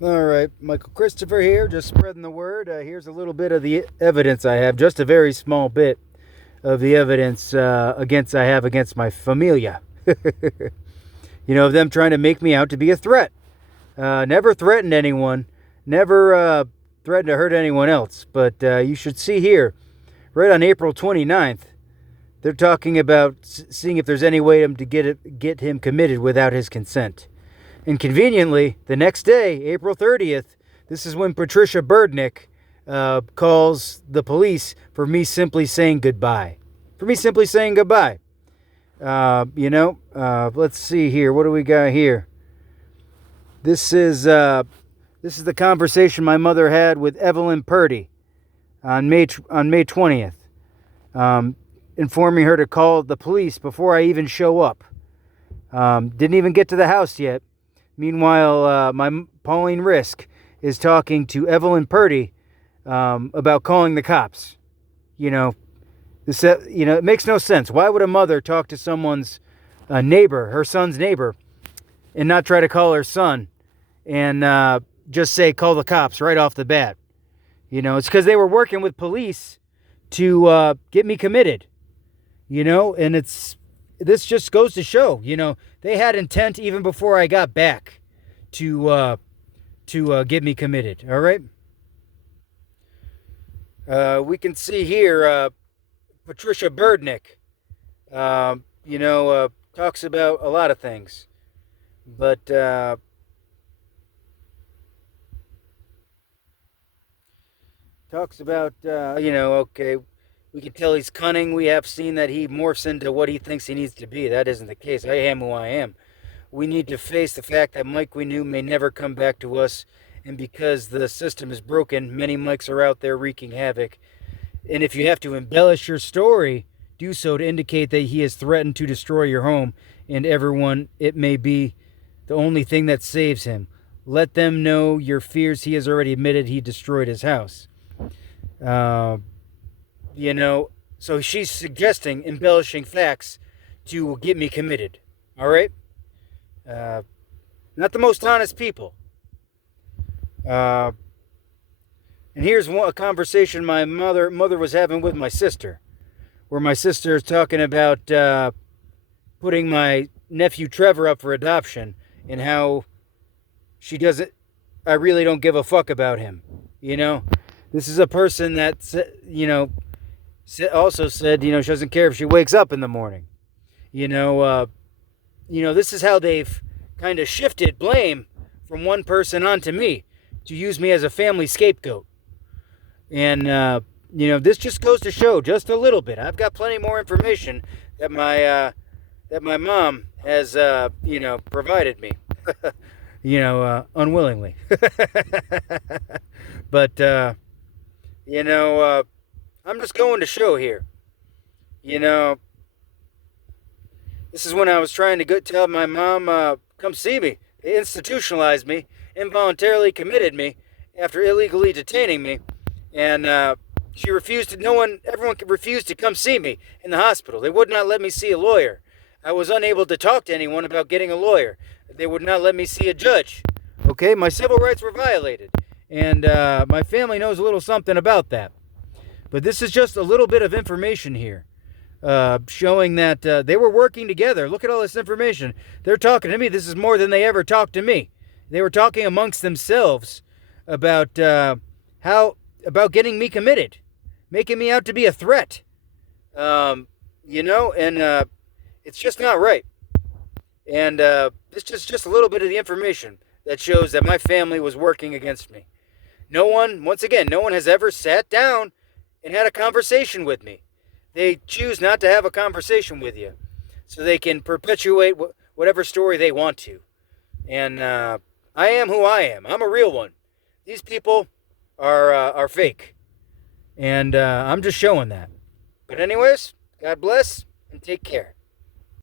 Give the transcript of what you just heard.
All right, Michael Christopher here, just spreading the word. Here's a little bit of the evidence I have, just a very small bit of the evidence I have against my familia. Of them trying to make me out to be a threat. Never threatened anyone, never threatened to hurt anyone else. But you should see here, right on April 29th, they're talking about seeing if there's any way to get him committed without his consent. And conveniently, the next day, April 30th, this is when Patricia Berdnick calls the police for me simply saying goodbye. For me simply saying goodbye. Let's see here. What do we got here? This is the conversation my mother had with Evelyn Purdy on May 20th, informing her to call the police before I even show up. Didn't even get to the house yet. Meanwhile, my Pauline Risk is talking to Evelyn Purdy about calling the cops. It makes no sense. Why would a mother talk to someone's neighbor, her son's neighbor, and not try to call her son and just say call the cops right off the bat? It's because they were working with police to get me committed. And this just goes to show, they had intent even before I got back to get me committed. All right. We can see here Patricia Berdnick. Talks about a lot of things, but talks about okay. We can tell he's cunning. We have seen that he morphs into what he thinks he needs to be. That isn't the case. I am who I am. We need to face the fact that Mike we knew may never come back to us, and because the system is broken, many Mikes are out there wreaking havoc. And if you have to embellish your story, do so to indicate that he has threatened to destroy your home and everyone. It may be the only thing that saves him. Let them know your fears. He has already admitted he destroyed his house. Uh, so she's suggesting embellishing facts to get me committed. All right? Uh, Not the most honest people. Uh, and here's a conversation my mother was having with my sister, where my sister is talking about putting my nephew Trevor up for adoption and how she doesn't. I really don't give a fuck about him. This is a person that also said she doesn't care if she wakes up in the morning. This is how they've kind of shifted blame from one person onto me to use me as a family scapegoat. And this just goes to show just a little bit. I've got plenty more information that my mom has provided me, unwillingly. But I'm just going to show here. This is when I was trying to tell my mom, come see me. They institutionalized me, involuntarily committed me after illegally detaining me, and she refused to. Everyone refused to come see me in the hospital. They would not let me see a lawyer. I was unable to talk to anyone about getting a lawyer. They would not let me see a judge. Okay, my civil rights were violated, and my family knows a little something about that. But this is just a little bit of information here, showing that they were working together. Look at all this information. They're talking to me. This is more than they ever talked to me. They were talking amongst themselves about about getting me committed, making me out to be a threat. And it's just not right. And it's just a little bit of the information that shows that my family was working against me. Once again, no one has ever sat down and had a conversation with me. They choose not to have a conversation with you so they can perpetuate whatever story they want to. And I am who I am. I'm a real one. These people are fake. And I'm just showing that. But anyways, God bless and take care.